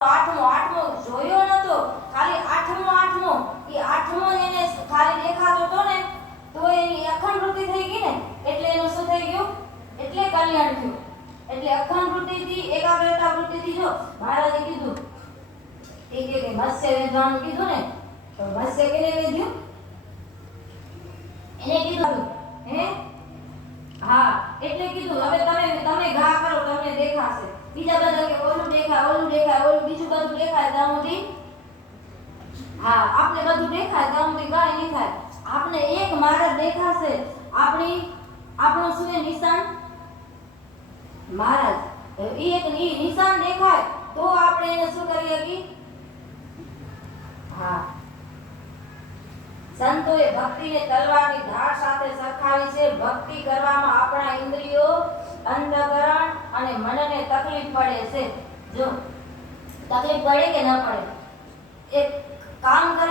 આઠમો આઠમો જોયો નતો, ખાલી આઠમો એ આઠમો એને ખાલી દેખાતો તો ને તો એની અખંડ વૃત્તિ થઈ ગઈ ને એટલે એનું શું થઈ ગયું, એટલે કલ્યાણ થયું. એટલે અખંડ વૃત્તિથી એકાગ્રતા વૃત્તિથી જો મહારાજે કીધું એ કે મત્સ્ય વેધવાનું કીધું ને તો મત્સ્ય કેને વેધ્યું, એને કીધું હે હા એટલે કીધું હવે તમે ઘા કરો તમને દેખાશે. બીજા બધા કે ઓલું દેખાય ઓલું બીજું બધું દેખાય ત્યાં સુધી હા આપણે બધું દેખાય ત્યાં સુધી કાંઈ નહીં થાય. આપણે એક મહારાજ દેખાશે, આપણું શું એ નિશાન મહારાજ એ એક નિશાન દેખાય તો આપણે એને શું કરીએ કે હા સંતોએ ભક્તિને તલવારની ધાર સાથે સરખાવી છે. ભક્તિ કરવામાં આપણા ઇન્દ્રિયો, અંતઃકરણ અને મનને તકલીફ પડે છે. જો તકલીફ પડે કે ન પડે, એક કામ કરે